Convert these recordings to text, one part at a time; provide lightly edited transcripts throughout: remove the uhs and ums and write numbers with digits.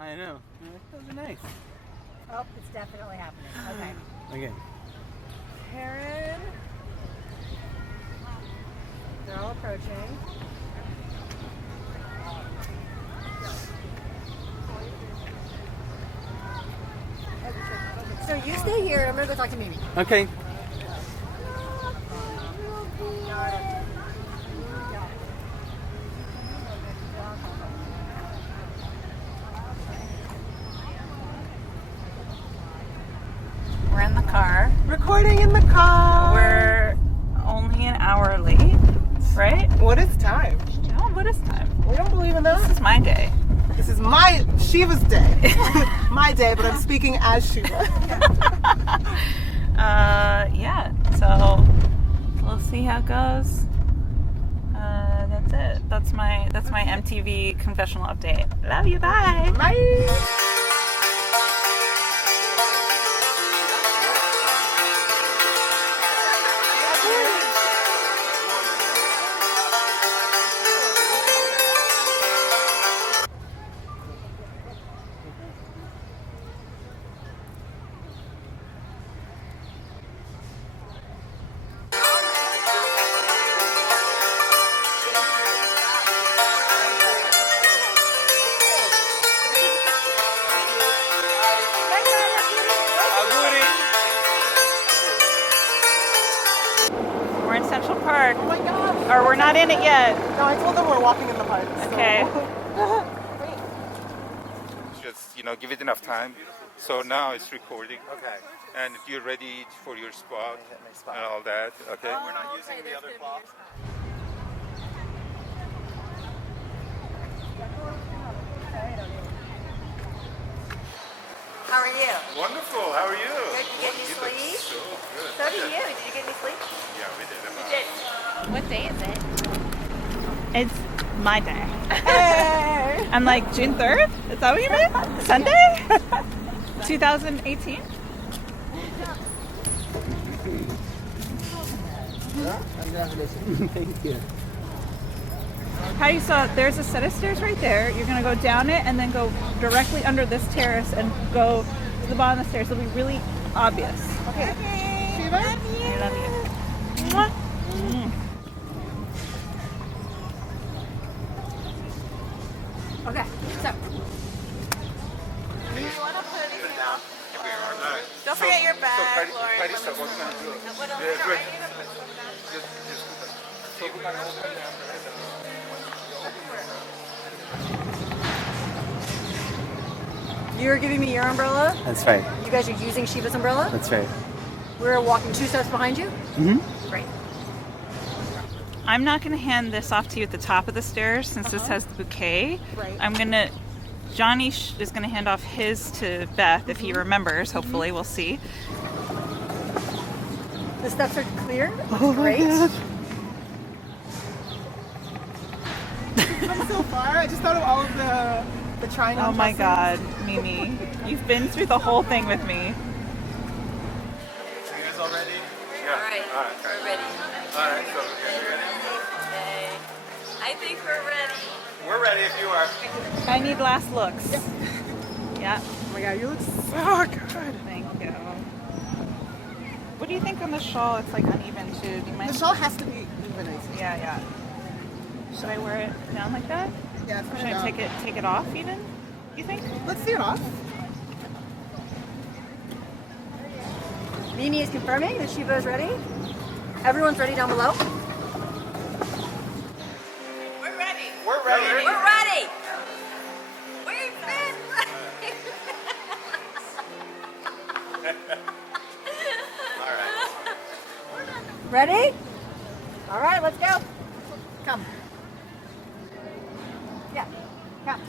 I know. Those are nice. Oh, it's definitely happening. Okay. Okay. Karen. They're all approaching. So you stay here. I'm gonna go talk to Mimi. Okay. We're in the car. Recording in the car. We're only an hour late, right? What is time? Oh, what is time? We don't believe in that. This is my day. This is my Sheiva's day. My day, but I'm speaking as Sheiva. Yeah. So we'll see how it goes. That's it. That's my MTV confessional update. Love you. Bye. Bye. We're in Central Park. Oh my gosh. Or we're not in it yet. No, I told them we're walking in the park. So. Okay. Just, give it enough time. So now it's recording. Okay. And if you're ready for your spot hit my spot. and all that, okay? We're not using the other cloth. How are you? Wonderful. How are you? Good. Did you get any You look sleep? so good. So did you. Did you get any sleep? Yeah, we did. You did. What day is it? It's my day. Hey. I'm like June 3rd? Is that what you mean? Sunday? 2018? Thank you. How you saw, there's a set of stairs right there. You're gonna go down it and then go directly under this terrace and go to the bottom of the stairs. It'll be really obvious. Okay. Sheiva? I love you. Mwah. Mm. Okay. So. Don't forget your bag, Lauren. Carissa, what's going to do? Yeah, great. So we're going to open it after. You're giving me your umbrella. That's right. You guys are using Sheiva's umbrella. That's right. We're walking 2 steps behind you. Mm-hmm. Great. I'm not gonna hand this off to you at the top of the stairs since this has the bouquet. Right. Johnny is gonna hand off his to Beth if he remembers. Hopefully, we'll see. The steps are clear. Oh Great. I'm so far. I just thought of all of the trying on Oh my dresses. God, Mimi, you've been through the whole thing with me. You guys all ready? Yeah. All right, we're ready. All right, so okay, ready? Okay. I think we're ready. We're ready if you are. I need last looks. Yeah. Oh my god, you look so good. Thank you. What do you think on the shawl? It's like uneven too. Do you mind? The shawl has to be even. Yeah. Should I wear it down like that? Yeah, it's Should I take it off even? You think? Let's see it off. Mimi is confirming that Sheiva is ready. Everyone's ready down below. We're ready. We're ready. We're ready. We've been Ready? All right, let's go. Come. Yeah, come.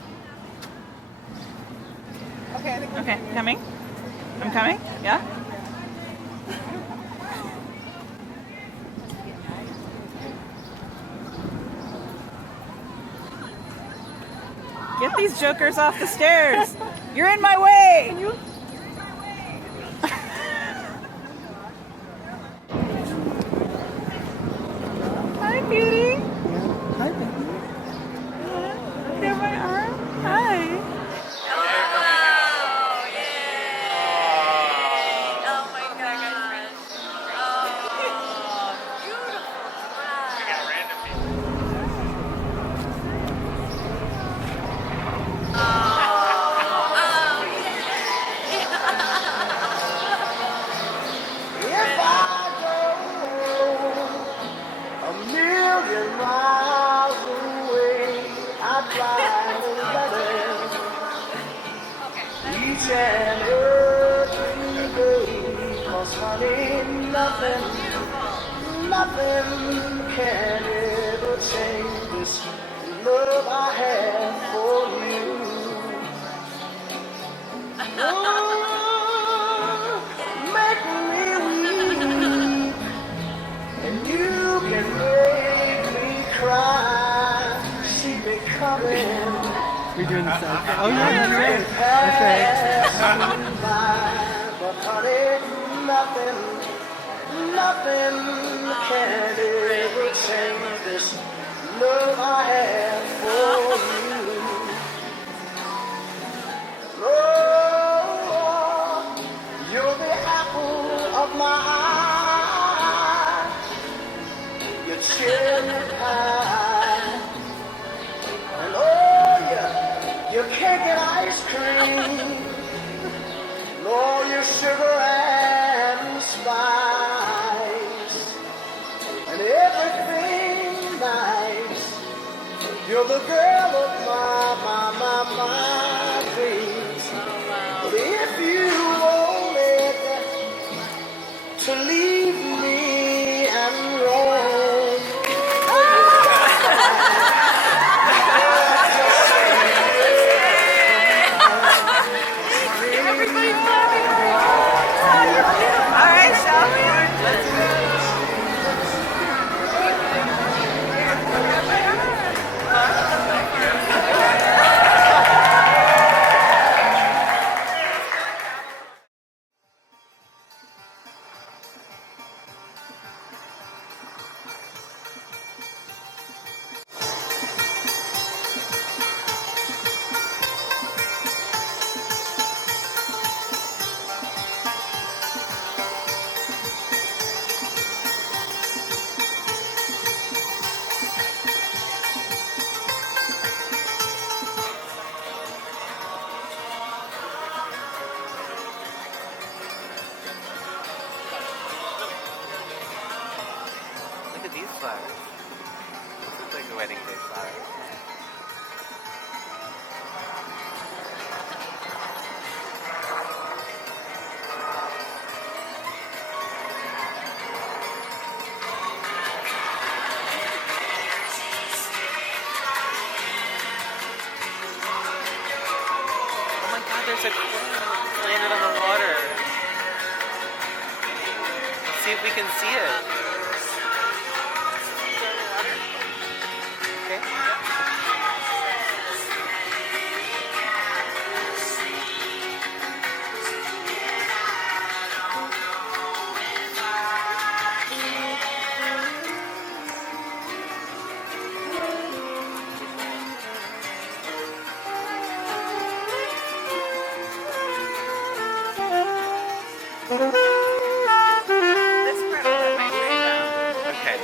Okay, I think we're Okay, coming? I'm coming? Yeah? Get these jokers off the stairs! You're in my way! Hi, beauty! Hi, baby. Look at my arm. Hi. and every day. 'Cause honey, nothing can ever change this love I have for you. Oh, make me weep, and you can make me cry. See me coming. You're doing the side. Oh, no, that's right. That's right. But honey, nothing can ever change this love I have for you. Oh, you're the apple of my eye, your cherry pie, and oh, your cake and ice cream. All your sugar and spice, and everything nice. You're the girl of my dreams. But if you wanted to leave me and roam, All right, shall we? Look at these flowers. This looks like a wedding day flower. Oh my god, there's a queen. It's landed on the water. Let's see if we can see it. Okay. This part will have my brain down. Okay.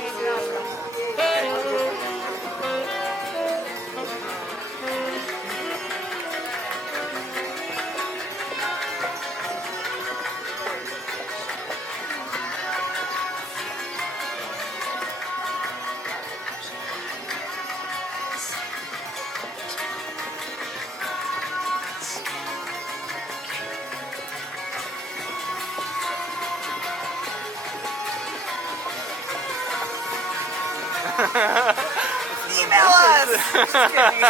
Email us! Just kidding.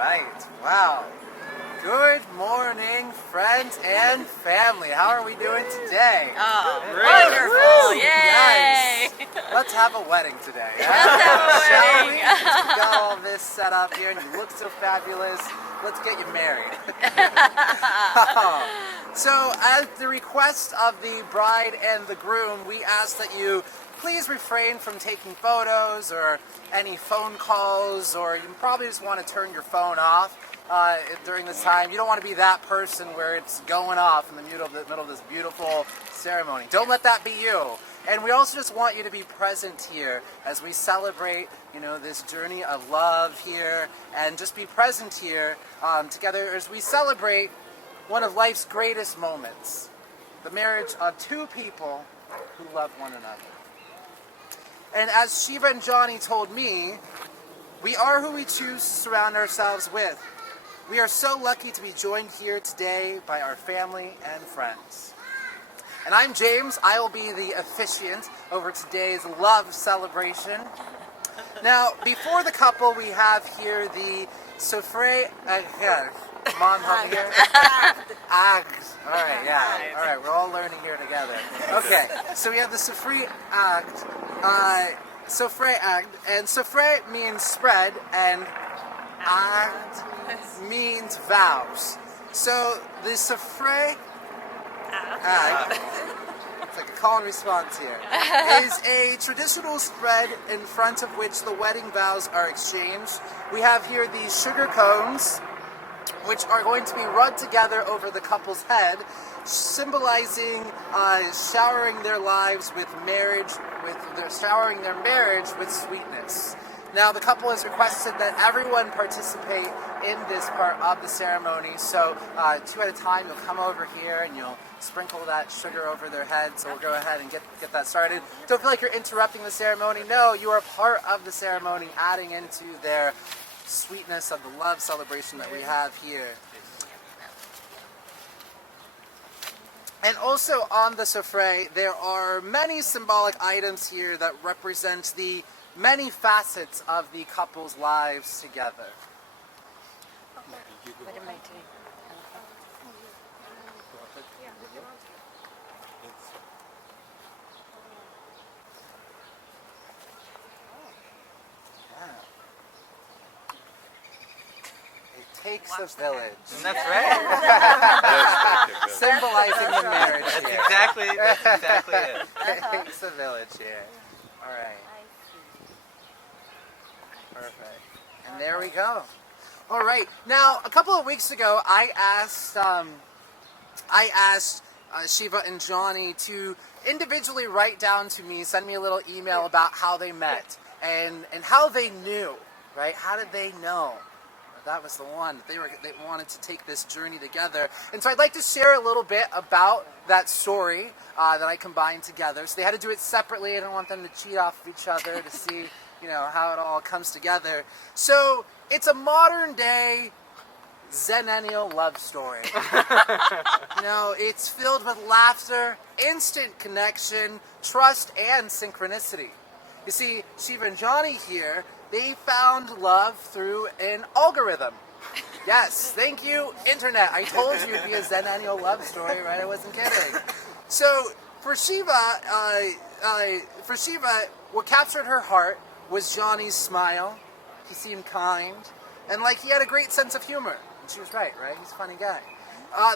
right. Wow. Good morning, friends and family. How are we doing today? Oh, wonderful. Yay. Nice. Let's have a wedding today. Let's have a Shall we? wedding. We got all this set up here and you look so fabulous. Let's get you married. So, at the request of the bride and the groom, we ask that you please refrain from taking photos or any phone calls, or you probably just want to turn your phone off during this time. You don't want to be that person where it's going off in the middle of this beautiful ceremony. Don't let that be you. And we also just want you to be present here as we celebrate, this journey of love here, and just be present here together as we celebrate one of life's greatest moments, the marriage of two people who love one another. And as Sheiva and Johnny told me, we are who we choose to surround ourselves with. We are so lucky to be joined here today by our family and friends. And I'm James. I will be the officiant over today's love celebration. Now, before the couple, we have here the Sofre Agher. Mom, help me here. Agd. All right, yeah. All right, we're all learning here together. Okay, so we have the Sofre Agd. Sofre Agd. And Sofre means spread, and Agd means vows. So the Sofre Agd, it's like a call and response here, is a traditional spread in front of which the wedding vows are exchanged. We have here these sugar cones, which are going to be rubbed together over the couple's head, symbolizing showering their lives with marriage, showering their marriage with sweetness. Now, the couple has requested that everyone participate in this part of the ceremony. So, two at a time, you'll come over here and you'll sprinkle that sugar over their head. So we'll go ahead and get that started. Don't feel like you're interrupting the ceremony. No, you are part of the ceremony, adding into their sweetness of the love celebration that we have here. And also on the sofre, there are many symbolic items here that represent the many facets of the couple's lives together. What am I doing? It takes a village. That's right. Symbolizing the marriage That's here. exactly it. It takes a village here. All right. Perfect. And there we go. All right. Now, a couple of weeks ago, I asked Sheiva and Johnny to individually write down to me, send me a little email about how they met and how they knew, right? How did they know? That was the one. They wanted to take this journey together. And so I'd like to share a little bit about that story that I combined together. So they had to do it separately. I don't want them to cheat off of each other to see, how it all comes together. So it's a modern day Zenennial love story. It's filled with laughter, instant connection, trust, and synchronicity. You see, Sheiva and Johnny here, they found love through an algorithm. Yes, thank you, Internet. I told you it'd be a Zenennial love story, right? I wasn't kidding. So for Sheiva, what captured her heart was Johnny's smile. He seemed kind, and he had a great sense of humor. And she was right? He's a funny guy.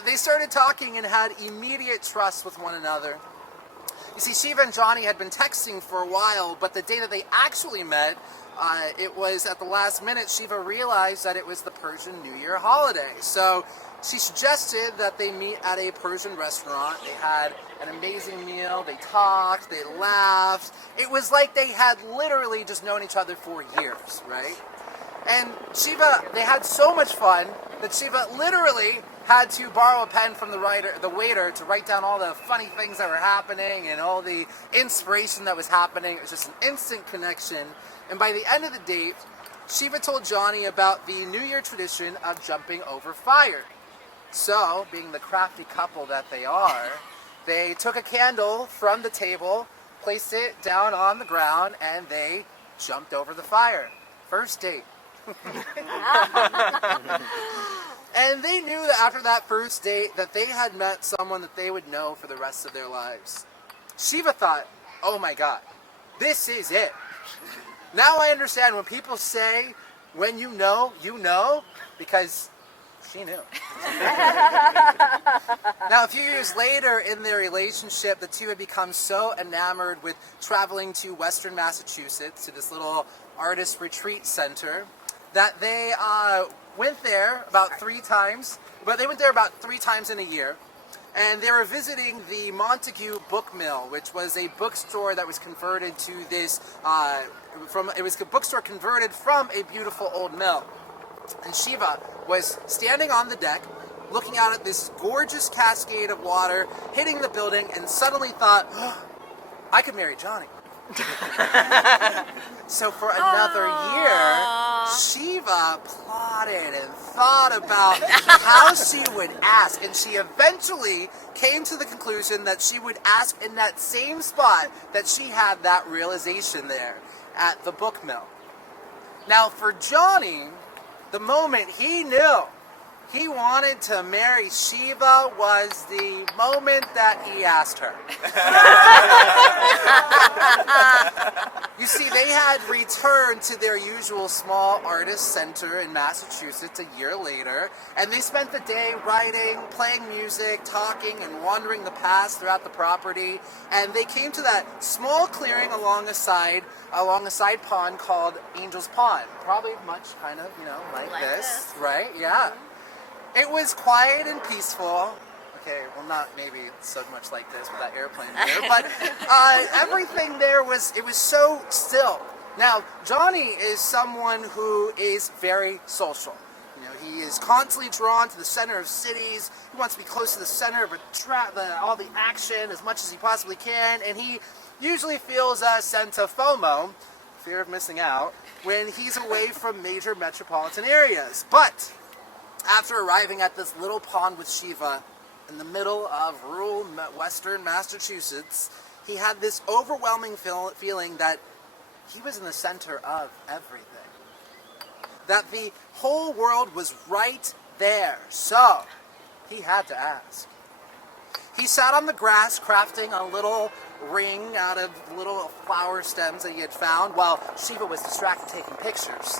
They started talking and had immediate trust with one another. You see, Sheiva and Johnny had been texting for a while, but the day that they actually met, it was at the last minute. Sheiva realized that it was the Persian New Year holiday. So she suggested that they meet at a Persian restaurant. They had an amazing meal. They talked. They laughed. It was like they had literally just known each other for years, right? And Sheiva, they had so much fun that Sheiva literally had to borrow a pen from the waiter to write down all the funny things that were happening and all the inspiration that was happening. It was just an instant connection. And by the end of the date, Sheiva told Johnny about the New Year tradition of jumping over fire. So, being the crafty couple that they are, they took a candle from the table, placed it down on the ground, and they jumped over the fire. First date. And they knew that after that first date that they had met someone that they would know for the rest of their lives. Sheiva thought, oh my God, this is it. Now I understand when people say, when you know, because she knew. Now, a few years later in their relationship, the two had become so enamored with traveling to Western Massachusetts, to this little artist retreat center, that they went there about 3 times, but they went there about 3 times in a year. And they were visiting the Montague Book Mill, which was a bookstore that was converted to this, it was a bookstore converted from a beautiful old mill. And Sheiva was standing on the deck, looking out at this gorgeous cascade of water hitting the building, and suddenly thought, oh, I could marry Johnny. So for another year, Sheiva plotted and thought about how she would ask, and she eventually came to the conclusion that she would ask in that same spot that she had that realization there, at the book mill. Now for Johnny, the moment he knew he wanted to marry Sheiva was the moment that he asked her. You see, they had returned to their usual small artist center in Massachusetts a year later, and they spent the day writing, playing music, talking, and wandering the paths throughout the property. And they came to that small clearing along a side pond called Angel's Pond. Probably much kind of, like this, right? Yeah. It was quiet and peaceful. Okay, well, not maybe so much like this with that airplane there, but everything there it was so still. Now, Johnny is someone who is very social. He is constantly drawn to the center of cities. He wants to be close to the center of all the action as much as he possibly can, and he usually feels a sense of FOMO, fear of missing out, when he's away from major metropolitan areas. But after arriving at this little pond with Sheiva in the middle of rural Western Massachusetts, he had this overwhelming feeling that he was in the center of everything. That the whole world was right there. So, he had to ask. He sat on the grass crafting a little ring out of little flower stems that he had found while Sheiva was distracted taking pictures.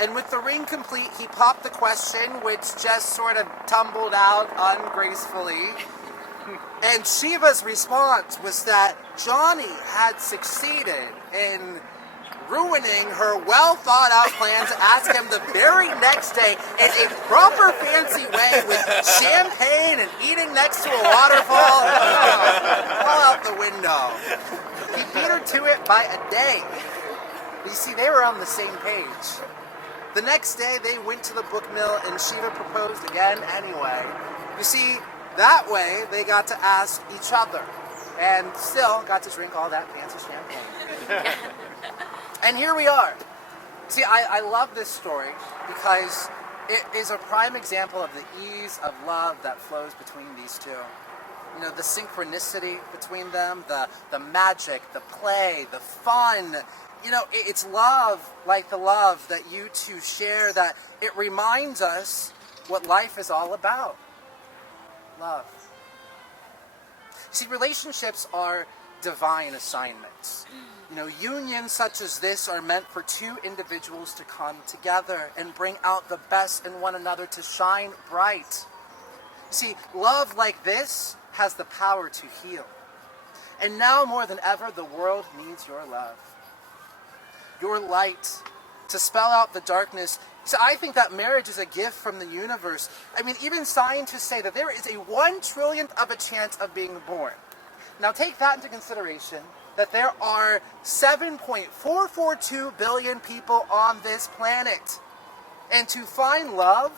And with the ring complete, he popped the question, which just sort of tumbled out ungracefully. And Sheiva's response was that Johnny had succeeded in ruining her well-thought-out plan to ask him the very next day in a proper fancy way with champagne and eating next to a waterfall. All out the window. He beat her to it by a day. You see, they were on the same page. The next day, they went to the book mill, and Sheiva proposed again anyway. You see, that way, they got to ask each other, and still got to drink all that fancy champagne. And here we are. See, I love this story because it is a prime example of the ease of love that flows between these two. The synchronicity between them, the magic, the play, the fun. It's love like the love that you two share that it reminds us what life is all about. Love. See, relationships are divine assignments. Unions such as this are meant for 2 individuals to come together and bring out the best in one another to shine bright. See, love like this has the power to heal. And now more than ever, the world needs your love. Your light to spell out the darkness. So I think that marriage is a gift from the universe. Even scientists say that there is a 1/1,000,000th of a chance of being born. Now take that into consideration, that there are 7.442 billion people on this planet. And to find love,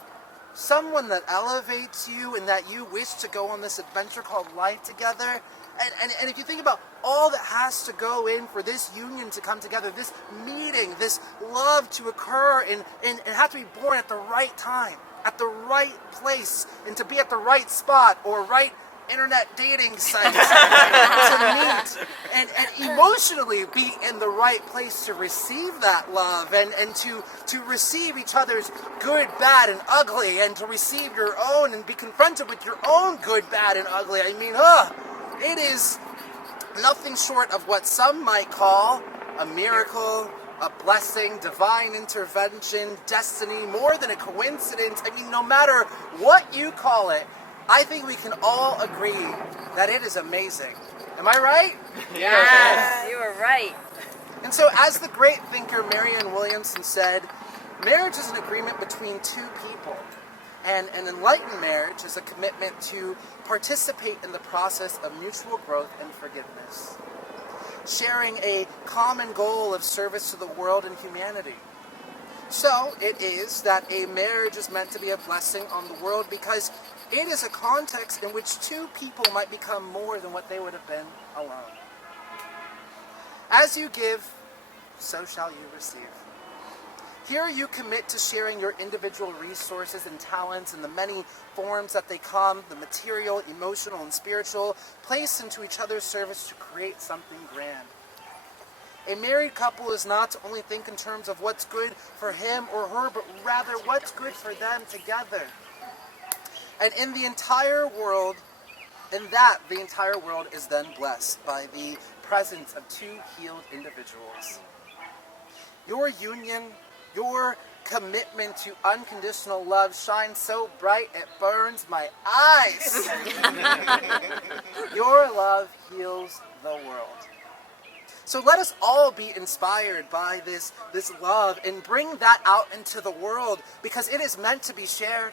someone that elevates you and that you wish to go on this adventure called life together, and if you think about all that has to go in for this union to come together, this meeting, this love to occur, and have to be born at the right time, at the right place, and to be at the right spot or right internet dating sites to meet and emotionally be in the right place to receive that love and to receive each other's good, bad, and ugly, and to receive your own and be confronted with your own good, bad, and ugly. I mean, it is nothing short of what some might call a miracle, a blessing, divine intervention, destiny, more than a coincidence. I mean, no matter what you call it, I think we can all agree that it is amazing. Am I right? Yes, you were right. And so, as the great thinker Marianne Williamson said, marriage is an agreement between two people. And an enlightened marriage is a commitment to participate in the process of mutual growth and forgiveness, sharing a common goal of service to the world and humanity. So it is that a marriage is meant to be a blessing on the world because it is a context in which two people might become more than what they would have been alone. As you give, so shall you receive. Here you commit to sharing your individual resources and talents in the many forms that they come, the material, emotional, and spiritual, placed into each other's service to create something grand. A married couple is not to only think in terms of what's good for him or her, but rather what's good for them together. And in the entire world, the entire world is then blessed by the presence of two healed individuals. Your union, your commitment to unconditional love shines so bright it burns my eyes. Your love heals the world. So let us all be inspired by this love and bring that out into the world because it is meant to be shared.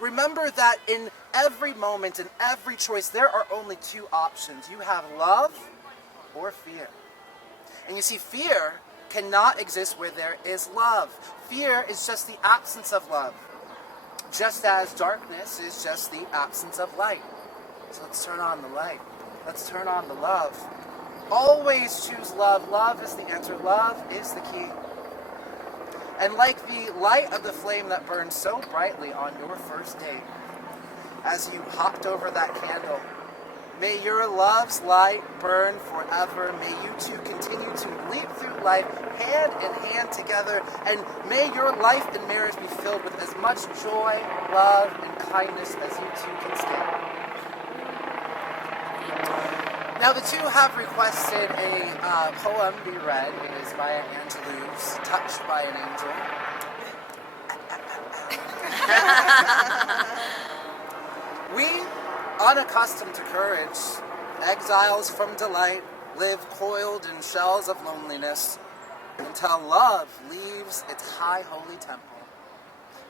Remember that in every moment, in every choice, there are only two options. You have love or fear. And you see, fear cannot exist where there is love. Fear is just the absence of love, just as darkness is just the absence of light. So let's turn on the light. Let's turn on the love. Always choose love. Love is the answer. Love is the key. And like the light of the flame that burned so brightly on your first date, as you hopped over that candle, may your love's light burn forever. May you two continue to leap through life hand in hand together. And may your life and marriage be filled with as much joy, love, and kindness as you two can stand. Now the two have requested a poem be read. It is Maya Angelou's Touched by an Angel. We, unaccustomed to courage, exiles from delight, live coiled in shells of loneliness until love leaves its high holy temple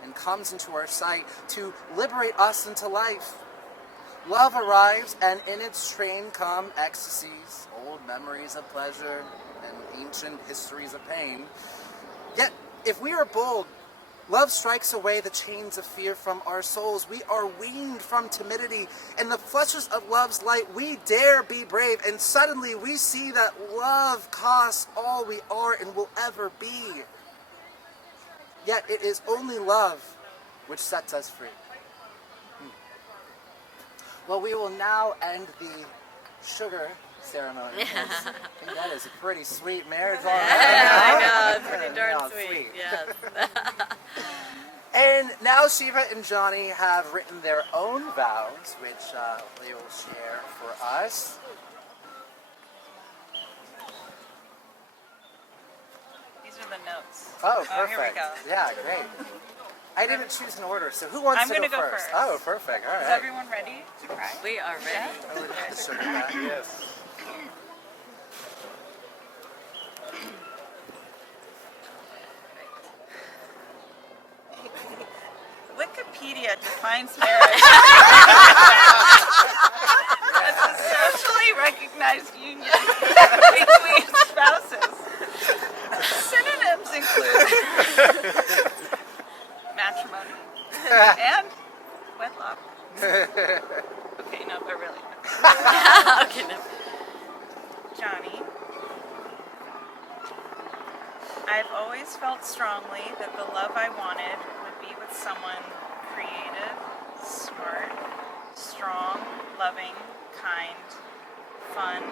and comes into our sight to liberate us into life. Love arrives, and in its train come ecstasies, old memories of pleasure, and ancient histories of pain. Yet, if we are bold, love strikes away the chains of fear from our souls. We are weaned from timidity. In the flushes of love's light, we dare be brave, and suddenly we see that love costs all we are and will ever be. Yet, it is only love which sets us free. Well, we will now end the sugar ceremony. I think that is a pretty sweet marriage already. I know, it's pretty darn sweet. Yes. And now Sheiva and Johnny have written their own vows, which they will share for us. These are the notes. Oh, perfect. Oh, here we go. Yeah, great. I didn't choose an order, so who wants I'm to gonna go go first? first. Oh, perfect. All right. Is everyone ready to cry? We are ready. Oh, we got the sugar back. Yes. Wikipedia defines marriage as a socially recognized union between spouses. Synonyms include matrimony and wedlock. Okay, no, but really. Okay, no. Johnny, I've always felt strongly that the love I wanted would be with someone creative, smart, strong, loving, kind, fun,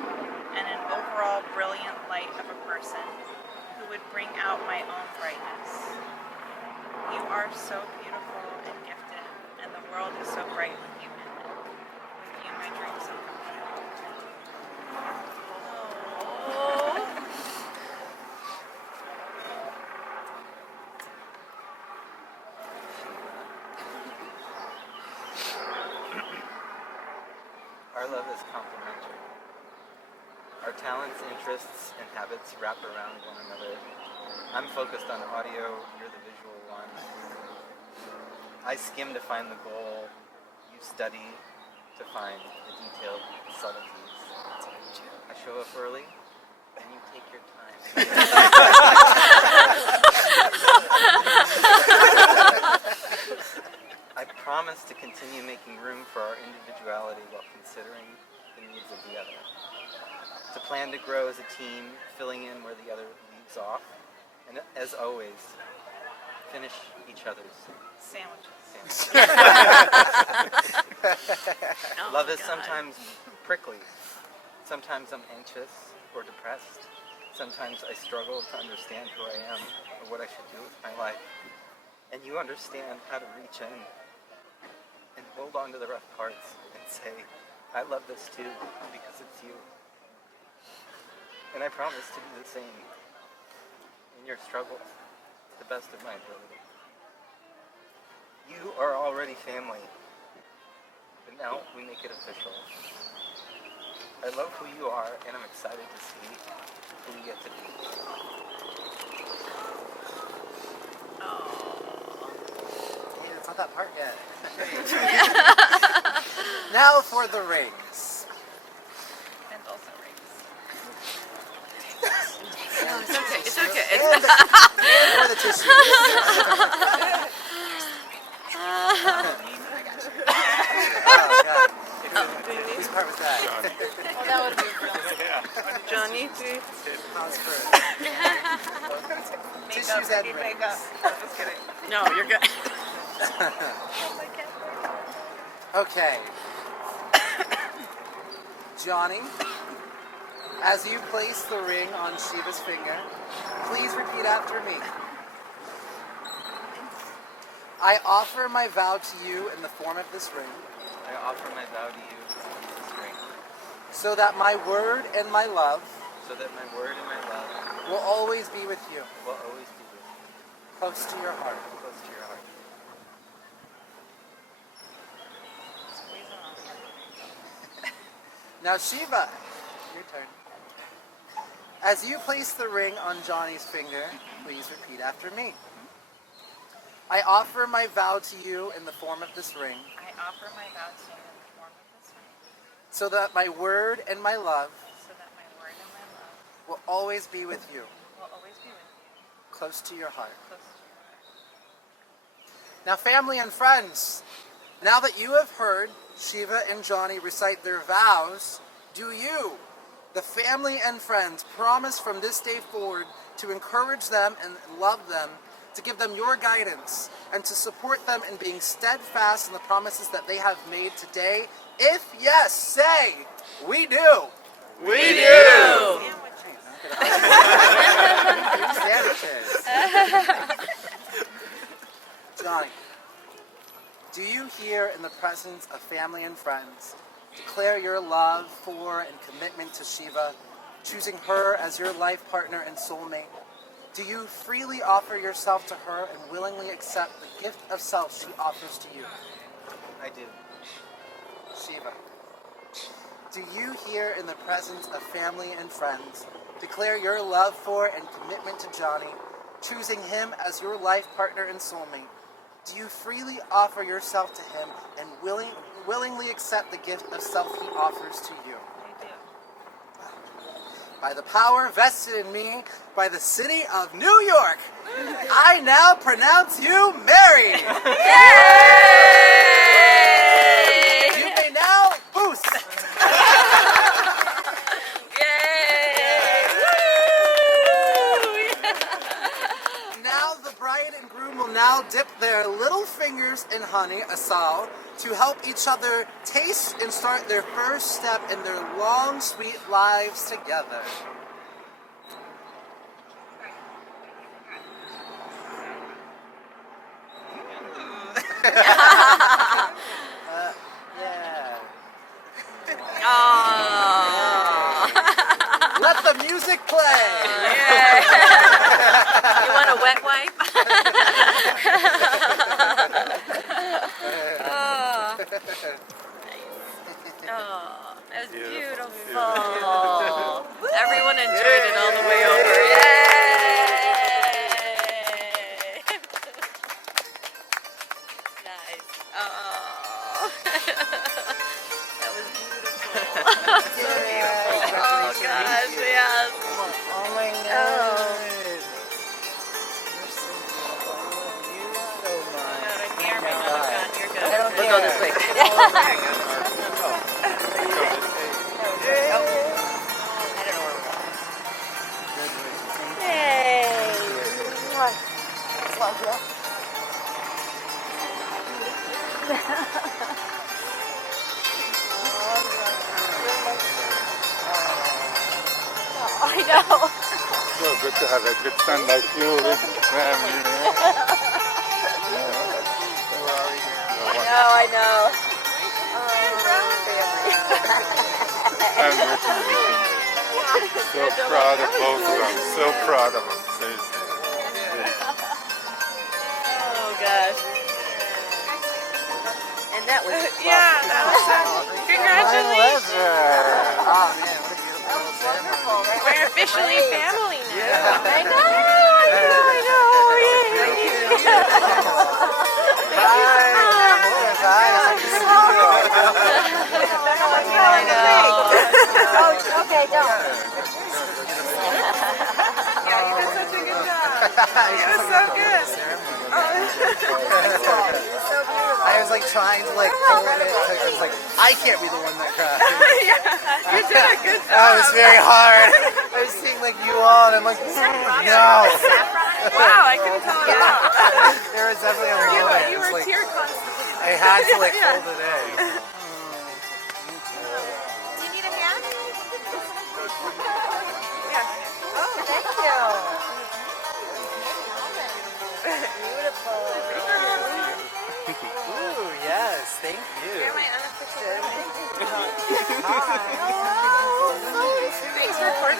and an overall brilliant light of a person who would bring out my own brightness. You are so beautiful and gifted, and the world is so bright with you in it. With you, my dreams have come true. Our love is complementary. Our talents, interests, and habits wrap around one another. I'm focused on audio, you're the visual one. I skim to find the goal, you study to find the detailed subtleties. I show up early, and you take your time. I promise to continue making room for our individuality while considering the needs of the other. To plan to grow as a team, filling in where the other leaves off, and as always, finish each other's Sandwiches. Love is sometimes prickly. Sometimes I'm anxious or depressed. Sometimes I struggle to understand who I am or what I should do with my life. And you understand how to reach in and hold on to the rough parts and say, I love this too because it's you. And I promise to do the same in your struggles to the best of my ability. You are already family, but now we make it official. I love who you are, and I'm excited to see who we get to be. Yeah, it's not that part yet. Now for the rings. And also rings. No, it's okay. It's okay. And for the tissue. Oh, God. Whose part was that? Oh, that would be brilliant. Johnny, please. Pause first. Tissues and rings. Just kidding. No, you're good. Okay. Johnny, as you place the ring on Sheiva's finger, please repeat after me. I offer my vow to you in the form of this ring, I offer my vow to you in this ring, so that my word and my love so that my word and my love will always be with you, will always be with you, close to your heart. close to your heart. Now, Sheiva, your turn. As you place the ring on Johnny's finger, please repeat after me. I offer my vow to you in the form of this ring, I offer my vow to you in the form of this ring, so that my word and my love so that my word and my love will always be with you, will always be with you, close to your heart. close to your heart. Now, family and friends, now that you have heard Sheiva and Johnny recite their vows, do you, the family and friends, promise from this day forward to encourage them and love them, to give them your guidance, and to support them in being steadfast in the promises that they have made today? If yes, say, we do. We do. Sandwiches. Johnny, do you here in the presence of family and friends declare your love for and commitment to Sheiva, choosing her as your life partner and soulmate? Do you freely offer yourself to her and willingly accept the gift of self she offers to you? I do. Sheiva, do you here in the presence of family and friends declare your love for and commitment to Johnny, choosing him as your life partner and soulmate? Do you freely offer yourself to him and willingly accept the gift of self he offers to you? I do. By the power vested in me by the city of New York, I now pronounce you married. You may now boost. Now the bride and groom will now dip their little fingers in honey, asal, to help each other taste and start their first step in their long, sweet lives together. Yeah. Let the music play. You want a wet wipe? Oh, that was beautiful. Everyone enjoyed it all the way over. Yay! Nice. Oh, that was beautiful. Oh gosh, yes. Oh my God. Oh. We'll go this way. I know. So good to have a good son like you with family. I know. Congratulations. So proud of both of them. So proud of them. Seriously. Oh gosh. And that was Yeah, that was congratulations. Oh man, what a beautiful ceremony. We're officially family now. I know. Oh, okay, don't. Yeah, you did such a good job. It was so good. I was like trying to like hold it. I was like, I can't be the one that cried. Yeah, you did a good job. That was very hard. I was seeing like you all, and I'm like, no. Wow, I couldn't tell it out. There was definitely a moment. You It's were like, tear constantly. I had to like hold it in. Do you need a hand? Yeah. Oh, thank you. Beautiful. Ooh, yes, thank you. You're my unofficial. Thanks for recording.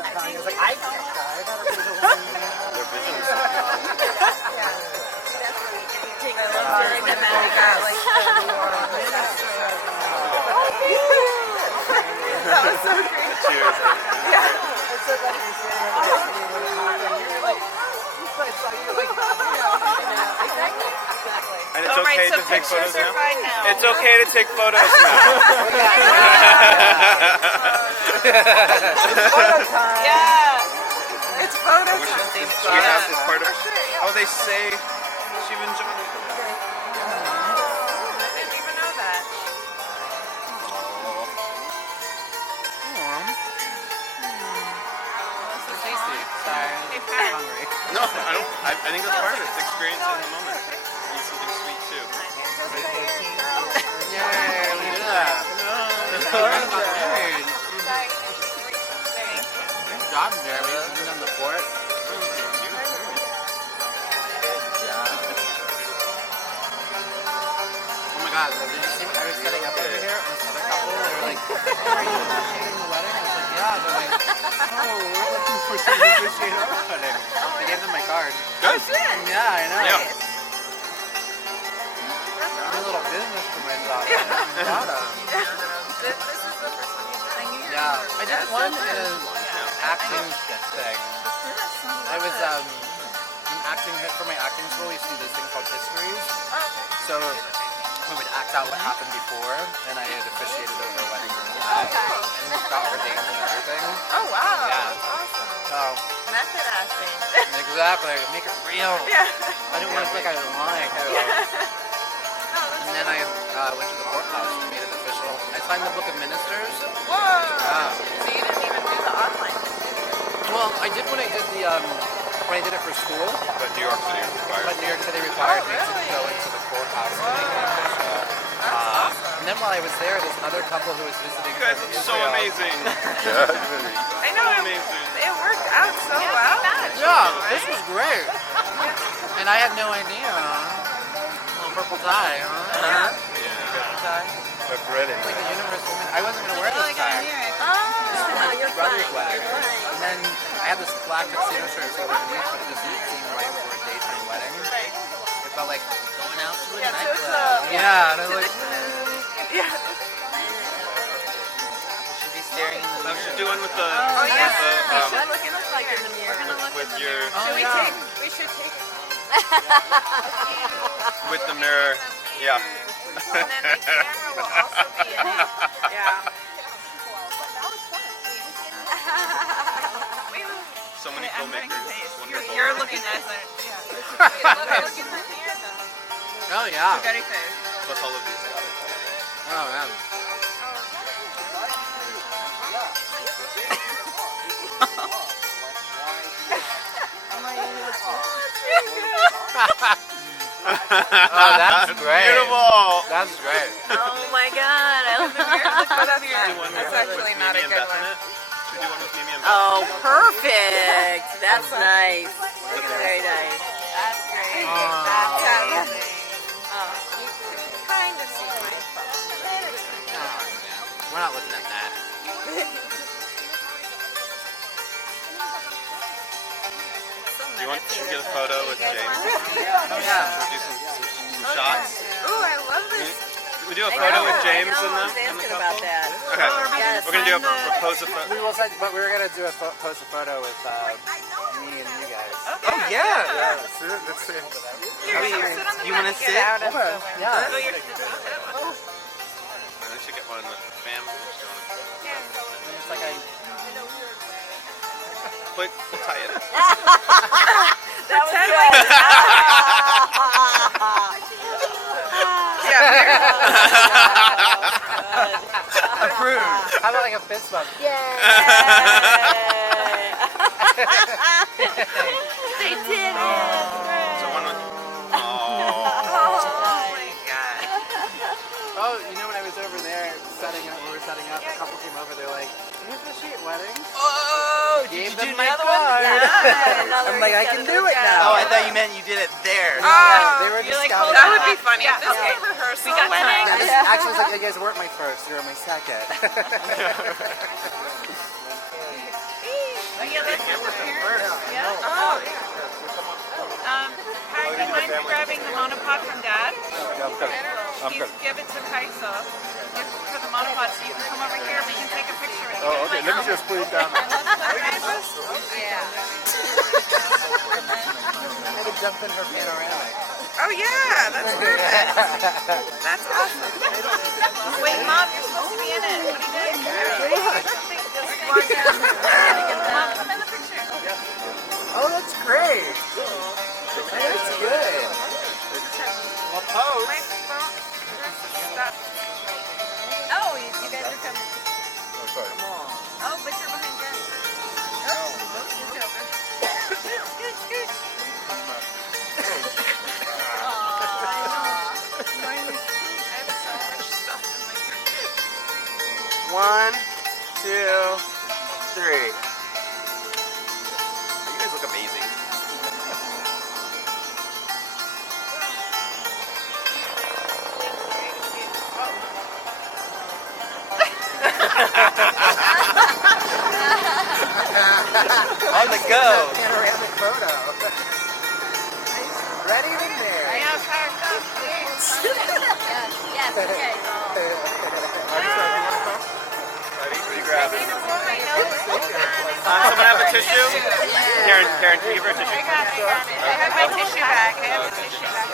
I was like, I can't cry. I thought everybody was Take our love during the magic. That was so great. Cheers. I'm so glad you said that. You were like, I saw you like, exactly. And it's All right, okay so to take pictures photos are now? fine now. It's okay to take photos now. Yeah. It's photo time. Do you have this part of Oh, they say Sheiva and Johnny. I didn't even know that. So tasty. Sorry. Hey, Pat. Hungry. No, I don't. I think that's part of it. It's experiencing the moment. Eat something sweet too. Yay, we did that. Good job, Jeremy. You've done the fort. Oh my god, did you see I was setting up over here and this other couple, they were like, oh, are you officiating the wedding? I was like, yeah. They're like, oh, we're looking for someone to officiate our wedding. I gave them my card. Good. Yeah, I know. Yeah. I'm a little business for myself. I'm proud of. This is the first one you've done. Yeah, I did one in an acting thing. I was in acting for my acting school. We used to do this thing called histories. So we would act out what happened before, and I had officiated over a wedding and got ordained and everything. Oh, wow. Yeah. That's awesome. So Method acting. exactly, make it real. Yeah. I didn't want to think I was lying. And then I went to the courthouse and made it official. I I signed the Book of Ministers. Whoa! Yeah. So you didn't even do the online. Well, I did when I did the when I did it for school. But New York City required. But New York City required me to really? go into the courthouse and make it official. And then while I was there, this other couple who was visiting You guys from look so Israel. amazing. Yeah, really. I know Amazing. it worked out so well. Yeah, this was great. And I had no idea. Little purple tie, huh? Purple tie. Look ready. Like a universal. I wasn't gonna wear this tie. This was my brother's wedding. And then I had this black tuxedo shirt so underneath, but it just didn't seem right for a daytime wedding. It felt like going out to a nightclub. Yeah, and I was like, Should be staring in the How's mirror. you doing with the? Oh yeah. With What does it look like in the mirror? with your oh, We yeah. take. We should take. with the mirror. Yeah. And then my camera will also be in it. Yeah. So many filmmakers. Wonderful. You're looking nice. Oh yeah. Spaghetti face. Plus all of these guys. Oh man. Oh, that's great. Beautiful. That's great. Oh my God! I love the mirror. Look what up here. Do one That's with actually not a Mimi and good Beth in one. it? Should we do one with Mimi and Beth? Oh, perfect. That's nice. Very nice. That's great. That's amazing. Oh, you can kind of see my phone. We're not looking at that. Do you want to get a photo with James? Oh yeah. Should we do some shots? Ooh, I love this. We do a I photo know, with I James know, and I them. was And the asking couple. about that. Okay. Yes. We're gonna do a propose a photo. We will send, but we were gonna do a post a photo with me and you guys. Oh yeah. Let's see it. Let's see it. You want to sit? Okay. Yeah. I should get one with the family. It's like I. We'll tie it. That was good. Approved. How about like a fist bump? They did it. So one with. Oh. Oh my God. Oh, you know when I was over there setting up, we were setting up. A couple came over. They're like, "You officiate weddings?" Oh, Gave did you them do my another one? card. Yeah, I'm like, I can do it now. Oh, I thought you meant you did it there. Yeah, they were just You're like, scouting. that would out. be funny. Yeah, This okay. is a rehearsal We got wedding. time. Actually, it's like, you guys weren't my first. You were my second. Oh yeah, let's get the parents. Yeah. Oh, Kai, do you mind grabbing the monopod from Dad? Yeah, I'm good. I'm Please good. give it to Kaisa for the monopod so you can come over here. We can take a picture with you. Oh, okay. Let me just put it down. yeah. I had to jump in her panoramic. Oh yeah, that's perfect. That's awesome. Wait, Mom, you're supposed to be in it. What are you doing? Just walk down. Mom, come in the picture. Oh, that's great. That's good. Well, pose. My phone. Stop. Oh, you guys are coming. Okay. Oh, but you're behind Jen. Oh, it's over. Scooch, scooch. One, two, three. You guys look amazing. On the go. Panoramic photo. Ready in there. Yes, okay. Ready? Grab it. Someone have a tissue? Karen, can you give her a tissue? I got it. I have my tissue bag. I have the tissue bag.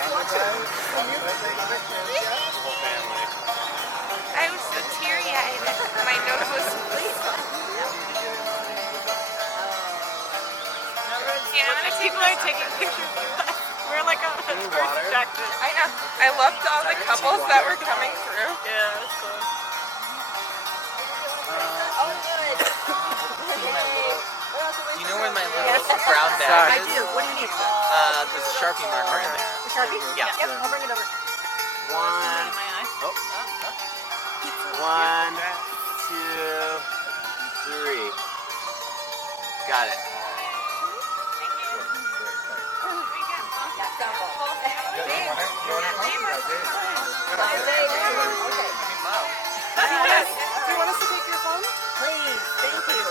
Whole family. I was so teary-eyed. My nose was bleeding. Yeah, how many people are taking pictures of us? We're like a projected. I know. I loved all the couples that were coming through. Yeah, that's cool. brown I bag. do. What do you need? There's a Sharpie marker in there. A Sharpie? Yeah. Yep, I'll bring it over. One. Oh. 1, 2, 3. Got it. Do you want us to take your phone? Please, thank you.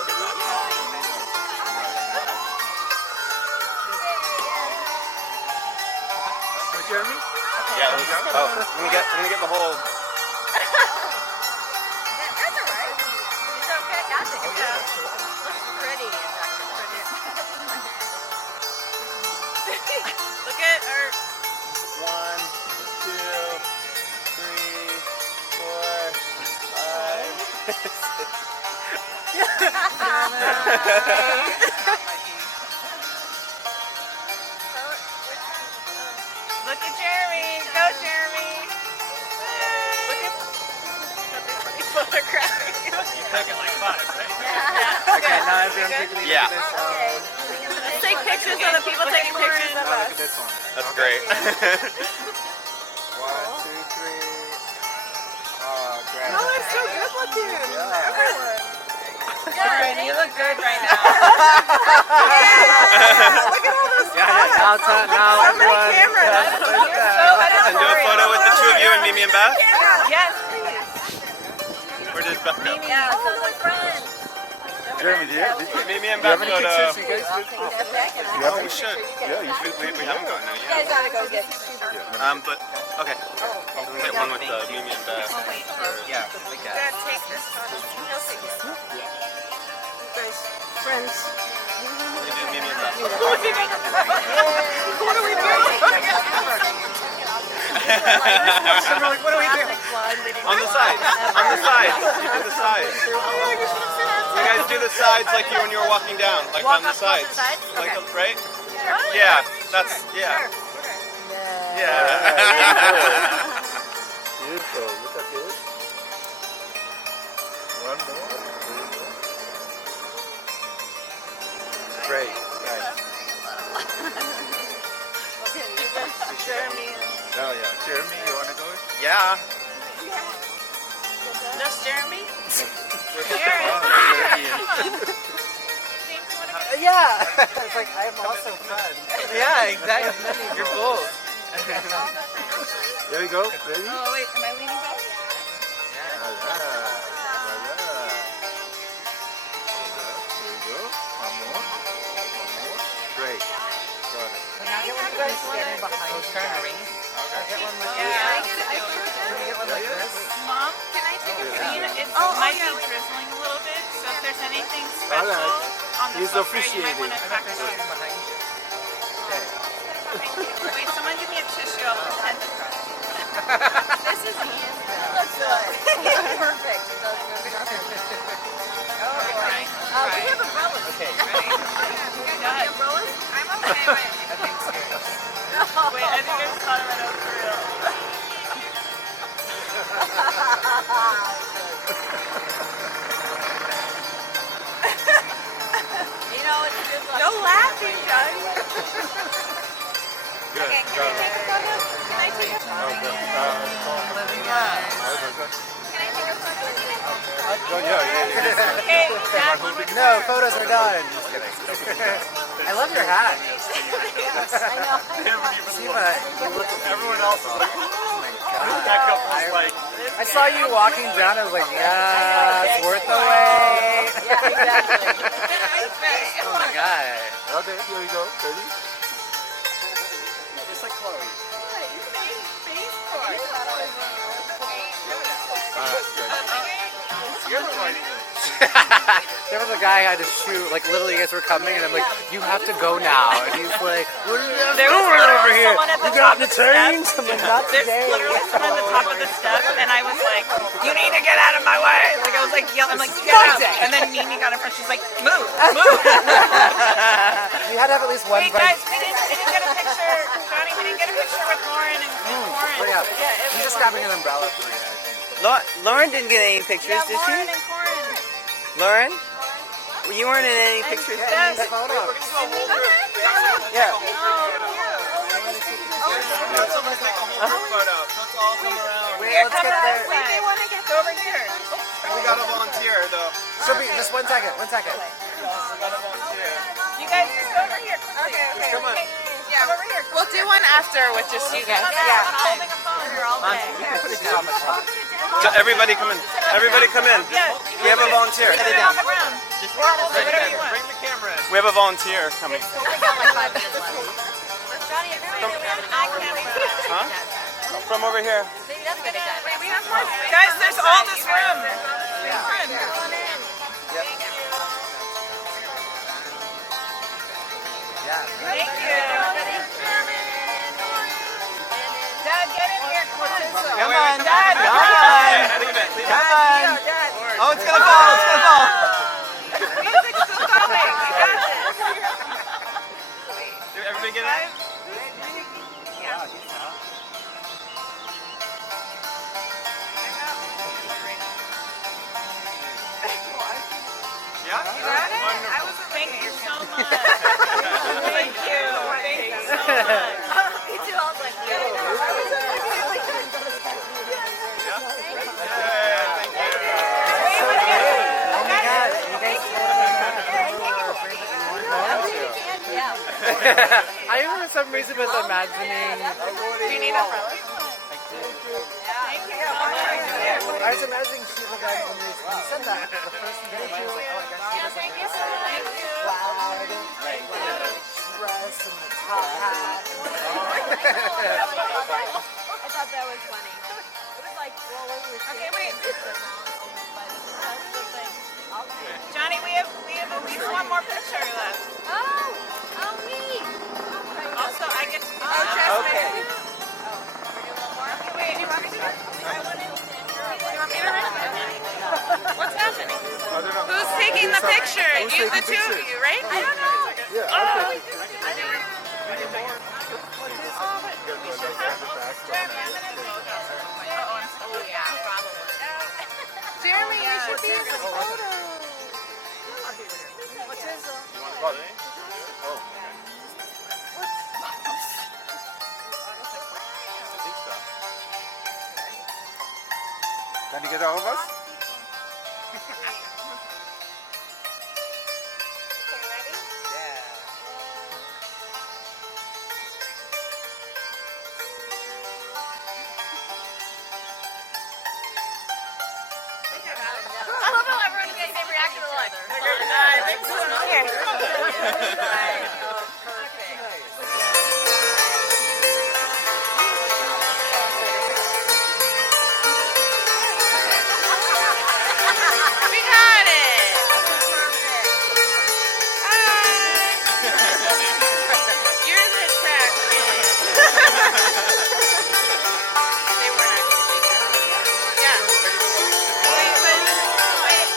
Jeremy? Yeah, let me go. Oh, let me get the whole. That's all right. It's okay. I think it's looks pretty. Look at our 1, 2, 3, 4, 5. Look at Jeremy. Go, Jeremy. Look at photographing. You're taking like 5, right? Okay, now everyone take a look at this one. Let's take pictures of the people taking pictures of Now look us. at this one. That's great. 1, 2, 3. Oh, great. Oh, it's so good looking. Lauren, you look good right now. Look at all those Now everyone. You're so And do a photo with the two of you and Mimi and Beth? Yes, please. Where did Beth go? Yeah, so they're friends. Jeremy, do you Mimi and have Beth any go pictures to. you guys did? Oh, we should. Yeah, you should. We haven't gotten there You yet. guys gotta go get. But okay. I'm gonna get one with Mimi and Beth. Yeah, like that. Take this photo. Friends. You do Mimi and Beth. What are we doing? What are we doing? On the side. On the side. You do the sides. You guys do the sides like you when you were walking down, like on the sides. Like right? Yeah. That's yeah. Yeah. Beautiful. Look at this. One more. Great. Nice. Jeremy. Oh yeah. Jeremy, you want to go? Yeah. Just Jeremy? Yeah. It's like, I'm also fun. Yeah, exactly. You're both. There we go. Ready? Oh, wait, am I leaning back? There we go. One more. Great. Got it. Can I get one of you guys standing behind you? Can I get one like this? Yeah. Can I get one like this? Mom, can I take a scene? It might be drizzling a little bit, so if there's anything special on the He's book there, you might officiating. want to talk to him. Behind you. Wait, someone give me a tissue. I'll pretend to cry. This is easy. Looks good. Perfect. We have umbrellas. Okay. Ready? The umbrellas? I'm okay, wait. Wait, I think I just thought about it for real. You know, it's a good look. No laughing, guys. Good. Okay, can I take a photo? Can I take a photo? Okay, that one with No, photos are done. Just kidding. I love your hat. I know. Sheiva, you look Everyone else is like, that couple's like, I saw you walking down. I was like, yeah, it's worth the wait. Yeah, exactly. Oh my god. Okay, here we go. Ready? Just like Chloe. There was a guy I had to shoot, like literally you guys were coming and I'm like, you have to go now. And he's like, what are you guys There was doing over literally here? someone at the You got top the of the change? I'm like, not There's today. literally someone at the top of the steps, and I was like, "You need to get out of my way!" Like I was like yelling, I'm like, "Get out!" And then Mimi got in front. She's like, "Move, move!" You had to have at least one Wait, guys, we didn't get a picture, Johnny. We didn't get a picture with Lauren and Corin. Oh, yeah. I'm just grabbing an umbrella for you, I think. Lauren didn't get any pictures, Yeah, did Lauren she? and Corin. Lauren? You weren't in any pictures. Yes, photos. Yeah. Let's take a whole group photo. Let's all come around. Let's get there. We want to get over here. We gotta volunteer though. Sophie, just 1 second, 1 second. We gotta volunteer. You guys just go over here. Okay. Come on. Yeah, over here. We'll do one after with just you guys. Yeah. Holding a phone here all day. So everybody come in. Everybody come in. We have a volunteer. On the ground. Whatever you want. Bring the camera in. We have a volunteer coming. Huh? From over here. Guys, there's all this room. Thank you. Dad, get in here. Come on. Dad, Come on. Come on. Oh, it's gonna fall. It's gonna fall. Music's still going. We got this. Did everybody get it? Yeah? I was thank you so much. Thank you. Thank you so much. Me too. I was like, I for some reason was imagining. do you need a relic? Thank you so much. I was imagining Sheiva guy when you said that the first day. I was like, oh, I guess she was like loud, dress and the top hat. I thought that was funny. It was like roll over the Okay, wait. Johnny, we have at least one more picture left. Oh, me. Also, I get to do Okay. Okay, wait. Do you want me to do it? Do you want me to write it? What's happening? Who's taking the picture? You, the two of you, right? I don't know. Jeremy, you should be in this photo. What's his? Can you get all of us? I love how everyone gets the same reaction to like. We got it. You're the attraction. They weren't actually. Yeah. Wait, wait.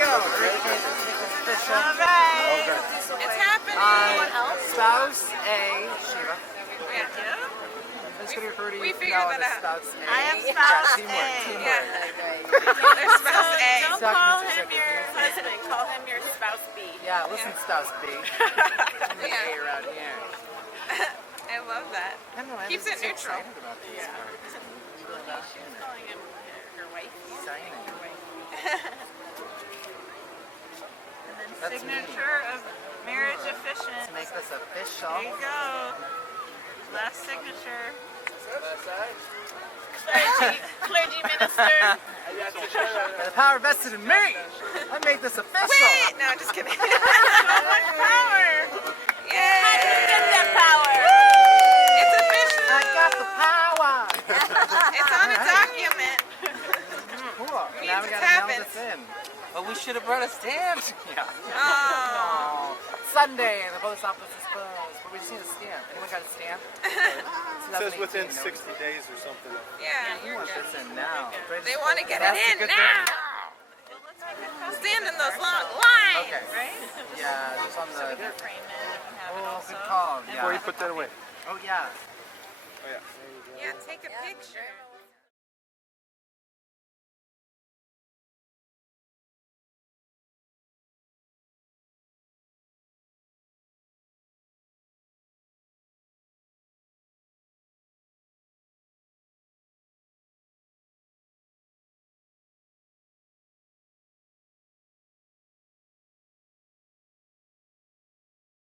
go. Official. All right. Okay. It's happening. Spouse A, Sheiva. Yeah. I'm just going to refer to you We figured now that as out. spouse A. I am spouse Teamwork, A. teamwork. Yeah. There's spouse A. Don't call him your husband. Call him your spouse B. Yeah, listen, spouse B. I'm the A around here. I love that. I don't know, Keeps I'm it so neutral. excited about these parts. Calling him her wife. Exciting. And then That's signature of marriage efficient. Let's make this official. There you go. Last signature. Clergy minister. By the power vested in me, I make this official. Wait! No, just kidding. So much power! Yay! Get that power. It's official! I got the power. It's on a document. Cool. Means Now we it's gotta mail happened. this in. But we should have brought a stamp. Yeah. Oh. Sunday, the post office is closed. But we just need a stamp. Anyone got a stamp? It says within 2018, 60 days or something. Yeah. Who wants this in now? They want to get it That's a in good now. thing. Stand in those long lines. Okay. Right? Yeah, just on the. Frame it and have it Oh, also. good call. Before Yeah. you put that away. Oh, yeah. Oh, yeah. Yeah, take a picture.